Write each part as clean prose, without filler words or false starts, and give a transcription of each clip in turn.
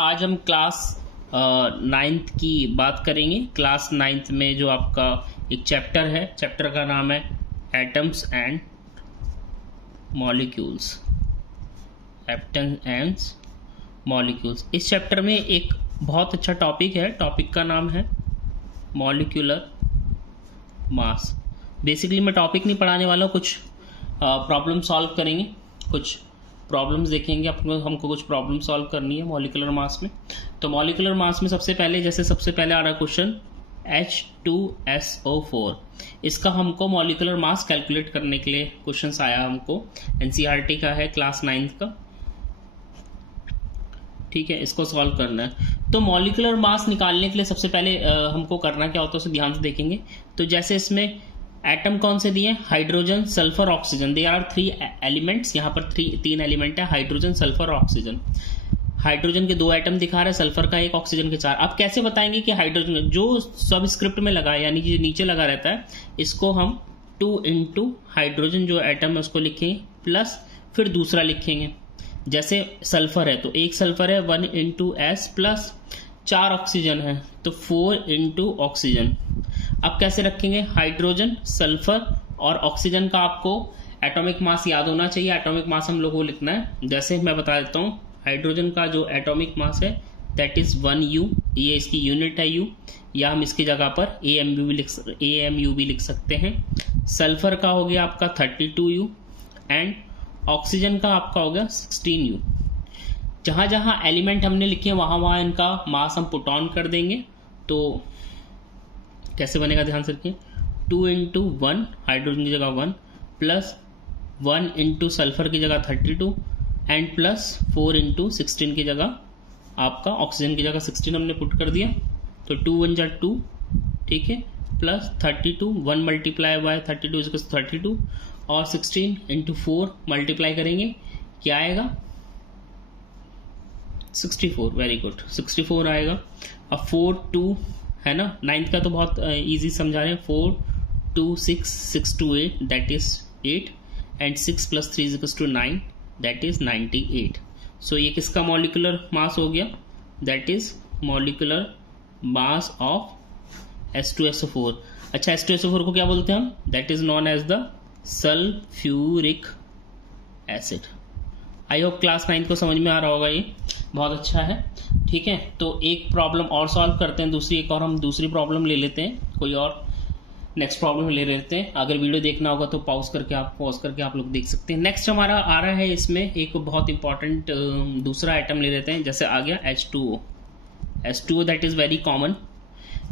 आज हम class 9th की बात करेंगे। क्लास 9th में जो आपका एक चैप्टर है, चैप्टर का नाम है atoms and molecules. Atoms and molecules. इस चैप्टर में एक बहुत अच्छा टॉपिक है, टॉपिक का नाम है मॉलिक्यूलर मास। बेसिकली मैं टॉपिक नहीं पढ़ाने वाला हूँ, कुछ प्रॉब्लम सॉल्व करेंगे, कुछ प्रॉब्लम्स देखेंगे। हमको कुछ प्रॉब्लम सॉल्व करनी है मॉलिक्यूलर मास में। तो मॉलिक्यूलर मास में सबसे पहले आ रहा क्वेश्चन H2SO4। इसका हमको मॉलिक्यूलर मास कैलकुलेट करने के लिए क्वेश्चंस आया हमको, NCERT का है, क्लास 9th का। ठीक है, इसको सॉल्व करना है। तो मॉलिक्यूलर मास निकालने के लिए सबसे पहले हमको करना क्या होता है उसे ध्यान से देखेंगे। तो जैसे इसमें एटम कौन से दिए, hydrogen, sulphur, oxygen. They are 3 elements. यहाँ पर 3 एलिमेंट है, हाइड्रोजन, सल्फर और ऑक्सीजन। हाइड्रोजन के 2 एटम दिखा रहे हैं, सल्फर का 1, ऑक्सीजन के 4। अब कैसे बताएंगे कि हाइड्रोजन जो सबस्क्रिप्ट में लगा है, यानी जो नीचे लगा रहता है, इसको हम 2 इंटू हाइड्रोजन जो एटम है उसको लिखेंगे, प्लस फिर दूसरा लिखेंगे। जैसे सल्फर है तो 1 सल्फर है, 1 इंटू S, प्लस 4 ऑक्सीजन है तो 4 इंटू ऑक्सीजन। अब कैसे रखेंगे, हाइड्रोजन, सल्फर और ऑक्सीजन का आपको एटॉमिक मास याद होना चाहिए। एटॉमिक मास हम लोगों को लिखना है। जैसे मैं बता देता हूँ, हाइड्रोजन का जो एटॉमिक मास है दैट इज 1U, ये इसकी यूनिट है U, या हम इसकी जगह पर AMU भी लिख सकते हैं। सल्फर का हो गया आपका 32U एंड ऑक्सीजन का आपका हो गया 16U। जहां जहां एलिमेंट हमने लिखे हैं वहां इनका मास हम पुट ऑन कर देंगे। तो कैसे बनेगा ध्यान से रखिए, 2 इंटू 1 हाइड्रोजन की जगह 1, प्लस 1 इंटू सल्फर की जगह 32 एंड प्लस 4 इंटू 16 की जगह आपका ऑक्सीजन की जगह 16 हमने पुट कर दिया। तो 2 1 जा 2, ठीक है, प्लस 32, 1 मल्टीप्लाई बाय 32 इज 32 और 16 इंटू 4 मल्टीप्लाई करेंगे, क्या आएगा 64। वेरी गुड, 64 आएगा। अब 4 2 है ना, 9th का तो बहुत इजी समझा रहे हैं। 4 2 6 6 2 8 that is 8 and 6 plus 3 is 9 that is 98। So ये किसका मॉलिक्यूलर मास हो गया, that is molecular mass of H2SO4। अच्छा, H2SO4 को क्या बोलते हैं हम, that is known as the sulphuric acid. I hope class 9 को समझ में आ रहा होगा, ये बहुत अच्छा है। ठीक है, तो एक प्रॉब्लम और सॉल्व करते हैं, हम दूसरी प्रॉब्लम ले लेते हैं, कोई और नेक्स्ट प्रॉब्लम ले लेते हैं। अगर वीडियो देखना होगा तो पॉज करके आप लोग देख सकते हैं। नेक्स्ट हमारा आ रहा है, इसमें एक बहुत इंपॉर्टेंट दूसरा आइटम ले लेते हैं। जैसे आ गया H2O that is very common.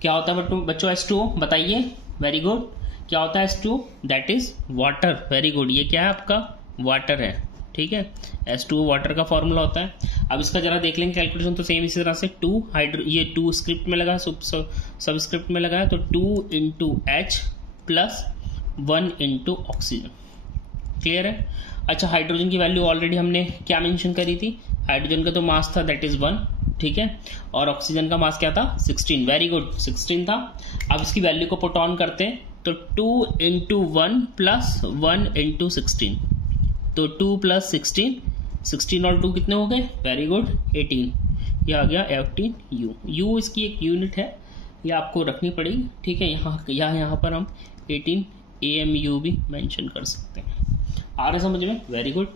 क्या होता है बच्चों H2O, बताइए। वेरी गुड, क्या होता है H2O, that is water. Very good, ये क्या है आपका, वाटर है। ठीक है, H2O वाटर का फॉर्मूला होता है। अब इसका जरा देख लेंगे कैलकुलेशन, तो सेम इसी तरह से 2 ये 2 स्क्रिप्ट में लगा है, सब स्क्रिप्ट में लगा है, तो 2 into H plus 1 into oxygen. Clear है। अच्छा, हाइड्रोजन की वैल्यू ऑलरेडी हमने क्या मेंशन करी थी, हाइड्रोजन का तो मास था दैट इज 1, ठीक है, और ऑक्सीजन का मास क्या था 16। वेरी गुड, 16 था। अब इसकी वैल्यू को पुट ऑन करते हैं, तो 2 इंटू 1 प्लस 1 इंटू 16, तो 2 प्लस 16 और 2 कितने हो गए, वेरी गुड 18। ये आ गया 18U। इसकी एक यूनिट है, ये आपको रखनी पड़ेगी। ठीक है, यहाँ पर हम 18 AMU भी मेंशन कर सकते हैं। आ रहा है समझ में, वेरी गुड।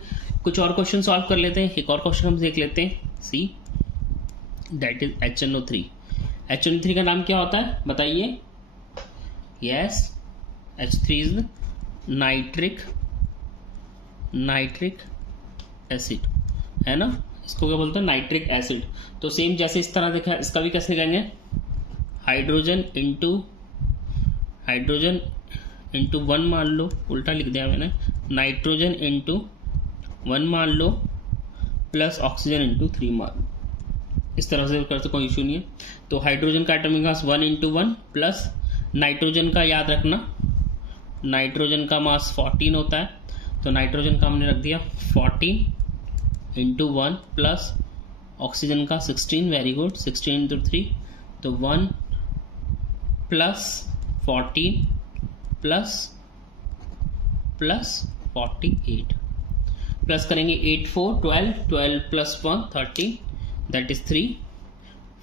कुछ और क्वेश्चन सॉल्व कर लेते हैं। एक और क्वेश्चन हम देख लेते हैं, see that is HNO3। HNO3 का नाम क्या होता है बताइए। Yes, H3 is nitric acid, है ना, इसको क्या बोलते हैं, नाइट्रिक एसिड। तो सेम जैसे इस तरह देखा, इसका भी कैसे लिखेंगे, हाइड्रोजन इंटू 1 मान लो, उल्टा लिख दिया मैंने, नाइट्रोजन इंटू 1 मान लो, प्लस ऑक्सीजन इंटू 3 मान लो। इस तरह से करते कोई इशू नहीं है। तो हाइड्रोजन का atomic mass 1 into 1 plus nitrogen का, याद रखना नाइट्रोजन का मास 14 होता है, तो नाइट्रोजन का हमने रख दिया 14 इंटू 1 प्लस ऑक्सीजन का 16। वेरी गुड, 16 इंटू 3, तो 1 प्लस 14 प्लस 48, प्लस करेंगे 8 4 12 12 प्लस 1 13 दैट इज 3,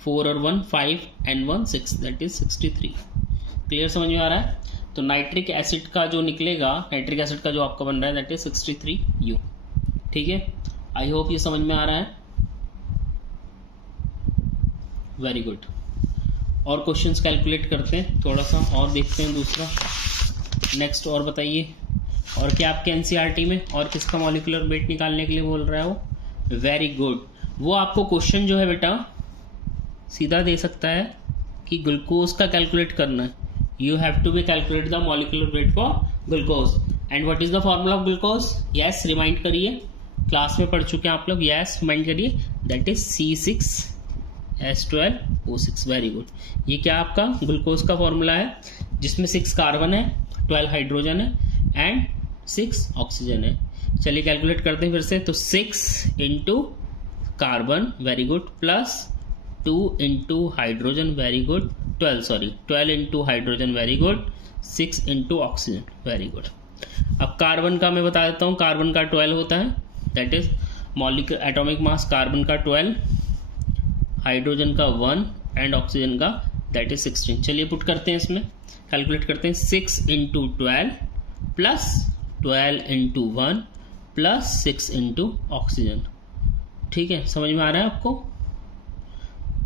4 और 1 5 and 1 6 दैट इज 63। क्लियर, समझ में आ रहा है? तो नाइट्रिक एसिड का जो निकलेगा, नाइट्रिक एसिड का जो आपका बन रहा है दैट इज 63U। ठीक है, आई होप ये समझ में आ रहा है। Very good. और क्वेश्चंस कैलकुलेट करते हैं थोड़ा सा और देखते हैं दूसरा। नेक्स्ट और बताइए, और क्या आपके एनसीईआरटी में और किसका मॉलिक्यूलर वेट निकालने के लिए बोल रहा है वो? Very good. वो आपको क्वेश्चन जो है बेटा सीधा दे सकता है कि ग्लूकोज का कैलकुलेट करना है। You have to be calculate the molecular weight for glucose and what is the formula of glucose? Yes, remind करिए, क्लास में पढ़ चुके हैं आप लोग। यस, रिमाइंड करिए, that is C6H12O6। Very good. ये क्या आपका ग्लूकोज का फॉर्मूला है जिसमें 6 कार्बन है, 12 हाइड्रोजन है एंड 6 ऑक्सीजन है। चलिए कैलकुलेट करते हैं फिर से। तो 6 into carbon, very good, plus 2 into hydrogen, very good, 12 into hydrogen, very good, 6 into oxygen, very good. अब कार्बन का मैं बता देता हूं, कार्बन का 12 होता है, that is molecular atomic mass carbon का 12, हाइड्रोजन का 1 एंड ऑक्सीजन का दैट इज 16। चलिए पुट करते हैं इसमें, कैलकुलेट करते हैं। 6 into 12 plus 12 into 1 plus 6 into oxygen. ठीक है, समझ में आ रहा है आपको?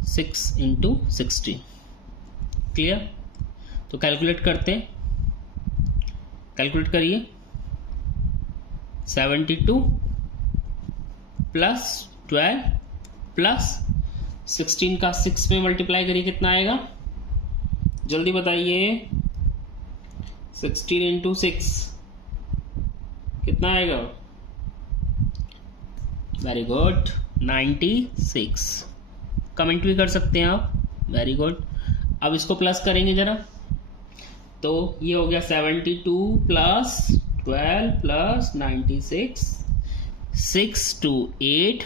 6 इंटू 16। क्लियर? तो कैलकुलेट करते हैं, कैलकुलेट करिए। 72 प्लस 12 प्लस 16 का 6 में मल्टीप्लाई करिए, कितना आएगा? जल्दी बताइए। 16 इंटू 6 कितना आएगा? Very good, 96। कमेंट भी कर सकते हैं आप, वेरी गुड। अब इसको प्लस करेंगे जरा, तो ये हो गया 72 plus 12 plus 96, 6 to 8,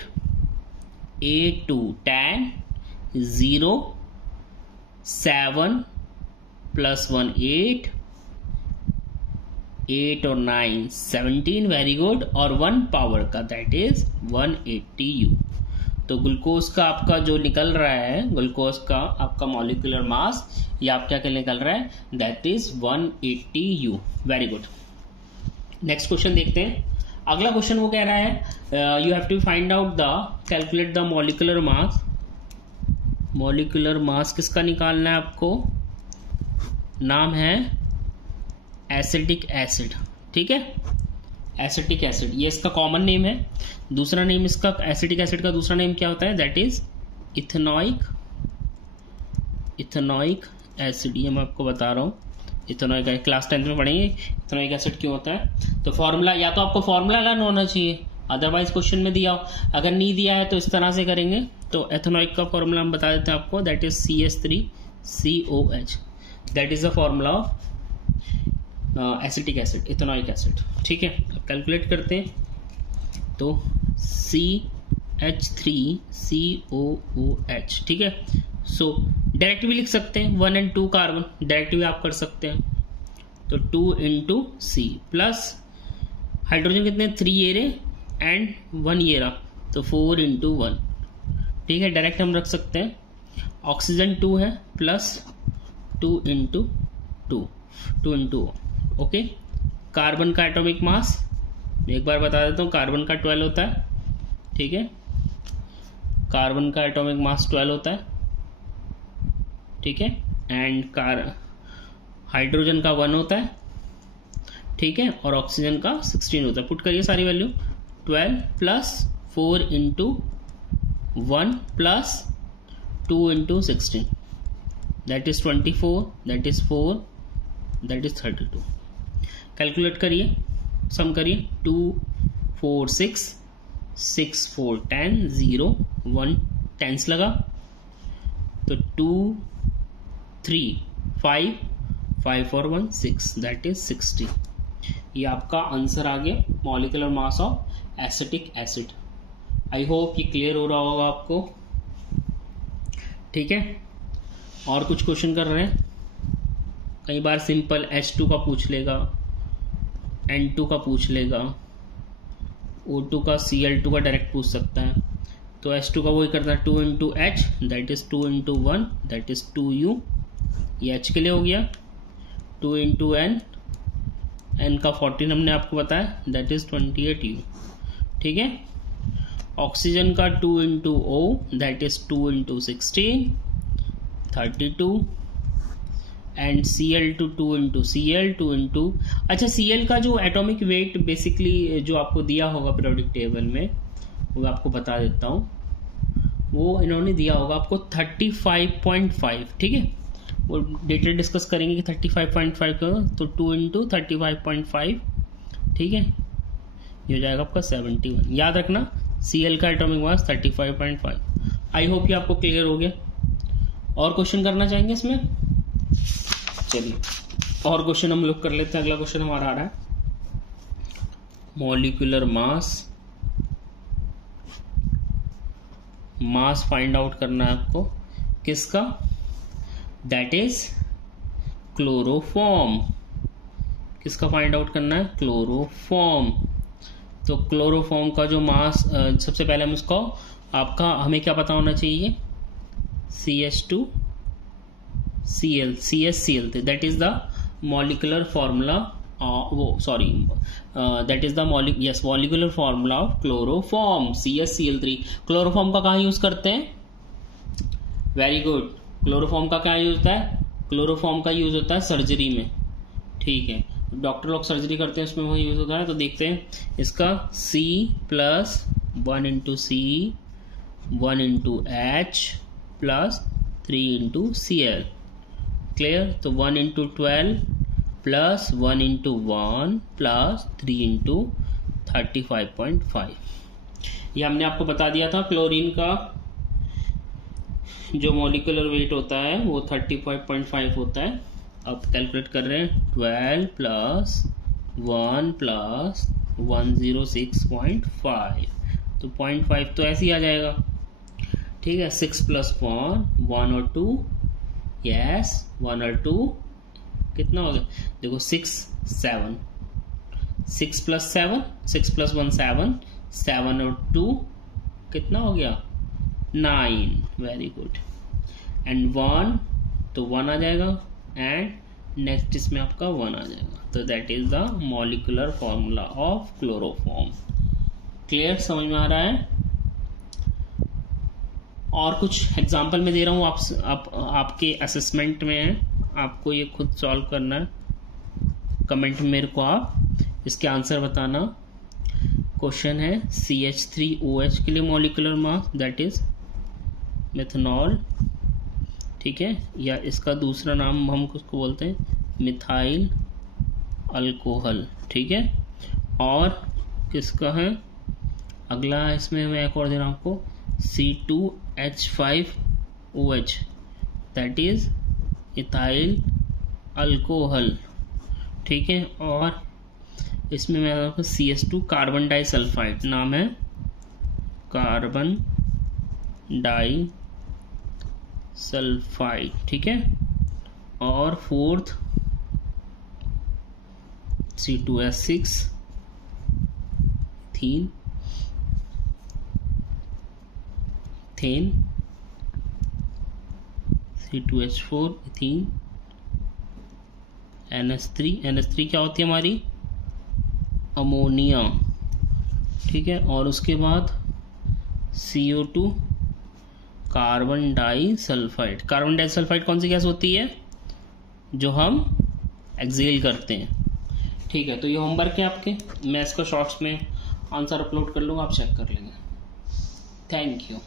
8 to 10, 0, 7 plus 1 8, 8 और 9 17, वेरी गुड, और 1 पावर का दैट इज 180U। तो ग्लूकोज का आपका जो निकल रहा है, ग्लूकोज का आपका मॉलिक्यूलर मास, ये आप क्या निकल रहा है, that is 180U। Very good. Next question देखते हैं। अगला क्वेश्चन वो कह रहा है you have to find out the calculate the molecular mass. Molecular mass किसका निकालना है आपको? नाम है एसिटिक एसिड। ठीक है, एसिटिक एसिड, ये इसका कॉमन नेम है। दूसरा नेम इसका, एसिटिक एसिड का दूसरा नेम क्या होता है? That is ethanoic acid. ये मैं आपको बता रहा हूँ, इथेनॉइक, क्लास 10 में पढ़ेंगे इथेनॉइक एसिड क्यों होता है। तो फॉर्मूला, या तो आपको फॉर्मूला लर्न होना चाहिए, अदरवाइज क्वेश्चन में दिया हो। अगर नहीं दिया है तो इस तरह से करेंगे। तो एथेनॉइक का फॉर्मूला हम बता देते हैं आपको, that is CH3COH। That is the formula of acetic acid, ethanoic acid. ठीक है, अब कैलकुलेट करते हैं। तो CH3COOH। ठीक है, सो डायरेक्ट भी लिख सकते हैं, 1 and 2 कार्बन, डायरेक्ट भी आप कर सकते हैं। तो 2 इंटू C प्लस हाइड्रोजन कितने? 3 ये रहे एंड 1 ये रहा, तो 4 इंटू 1। ठीक है, डायरेक्ट हम रख सकते हैं। ऑक्सीजन 2 है plus 2 into 2, 2 into, okay. Carbon का एटॉमिक मास मैं एक बार बता देता हूँ, कार्बन का 12 होता है। ठीक है, कार्बन का एटॉमिक मास 12 होता है। ठीक है, एंड हाइड्रोजन का 1 होता है। ठीक है, और ऑक्सीजन का 16 होता है। पुट करिए सारी value, 12 plus 4 into 1 plus 2 into 16, that is 24, that is 4, that is 32। Calculate करिए, सम करिए। 2 4 6, 6 4 10, 0 1 टेंस लगा, तो 2 3 5 5 और 1 6, दैट इज 60। ये आपका आंसर आ गया, molecular mass of acetic acid. I hope ये क्लियर हो रहा होगा आपको। ठीक है, और कुछ क्वेश्चन कर रहे हैं। कई बार सिंपल H2 का पूछ लेगा, N2 का पूछ लेगा, O2 का Cl2 का डायरेक्ट पूछ सकता है। तो H2 का वही करता है 2 into H, that is 2 into 1 that is 2U, ये H के लिए हो गया। 2 इंटू N, N का 14 हमने आपको बताया, दैट इज 28U। ठीक है, ऑक्सीजन का 2 into O, that is 2 into 16 32, and Cl2 2 into Cl 2 into, अच्छा Cl का जो एटॉमिक वेट बेसिकली जो आपको दिया होगा पीरियोडिक टेबल में, वो आपको बता देता हूँ, वो इन्होंने दिया होगा आपको 35.5। ठीक है, वो डिटेल डिस्कस करेंगे कि 35.5 का, तो 2 इंटू 35.5, ठीक है, ये हो जाएगा आपका 71। याद रखना Cl का एटॉमिक मास 35.5। आई होप कि आपको क्लियर हो गया। और क्वेश्चन करना चाहेंगे इसमें? चलिए और क्वेश्चन हम लोग कर लेते हैं। अगला क्वेश्चन हमारा आ रहा है मॉलिक्यूलर मास फाइंड आउट करना है आपको, किसका? That is chloroform. किसका फाइंड आउट करना है? क्लोरोफॉर्म। तो क्लोरोफॉर्म का जो मास, सबसे पहले हम इसको हमें क्या पता होना चाहिए? CH2Cl, CHCl, that is the molecular formula, that is the molecular formula of chloroform, CHCl3। Chloroform का कहाँ यूज करते हैं? Very good. क्लोरोफॉर्म का क्या यूज होता है? क्लोरोफॉर्म का यूज होता है सर्जरी में। ठीक है, डॉक्टर लोग सर्जरी करते हैं, उसमें वही यूज होता है। तो देखते हैं इसका C plus 1 into C 1 into H plus 3 into Cl। Clear? तो 1 into 12 plus 1 into 1 plus 3 into 35.5। ये हमने आपको बता दिया था। क्लोरीन का जो मॉलिक्यूलर वेट होता है वो 35.5 होता है। अब कैलकुलेट कर रहे हैं 12 प्लस 1 प्लस 106.5, तो 0.5 तो ऐसे ही आ जाएगा। ठीक है, 6 प्लस 1 और 2, यस 1 और 2 कितना हो गया? देखो 6 7, 6 प्लस 7, 6 प्लस 1 7, 7 और 2 कितना हो गया? 9। Very good. एंड 1 तो 1 आ जाएगा, एंड नेक्स्ट इसमें आपका 1 आ जाएगा। तो that is the molecular formula of chloroform. Clear? समझ में आ रहा है? और कुछ एग्जाम्पल में दे रहा हूँ, आपके असेसमेंट में है, आपको ये खुद सॉल्व करना है। कमेंट में मेरे को आप इसके आंसर बताना। क्वेश्चन है CH3OH के लिए molecular mass that is methanol. ठीक है, या इसका दूसरा नाम हम उसको बोलते हैं मिथाइल अल्कोहल। ठीक है, और किसका है अगला? इसमें मैं एक और दे रहा हूँ आपको C2H5OH that is ethyl alcohol. ठीक है, और इसमें मैं आपको CH2 कार्बन डाइसल्फाइड नाम है, कार्बन डाइसल्फाइड। ठीक है, और fourth C2H6 ethane, C2H4 ethene, NH3 क्या होती है हमारी? अमोनिया। ठीक है, और उसके बाद CO2 carbon disulphide. Carbon disulphide कौन सी गैस होती है? जो हम एक्सेल करते हैं। ठीक है, तो ये होमवर्क है आपके, मैं इसका शॉर्ट्स में आंसर अपलोड कर लूँगा, आप चेक कर लेंगे। Thank you.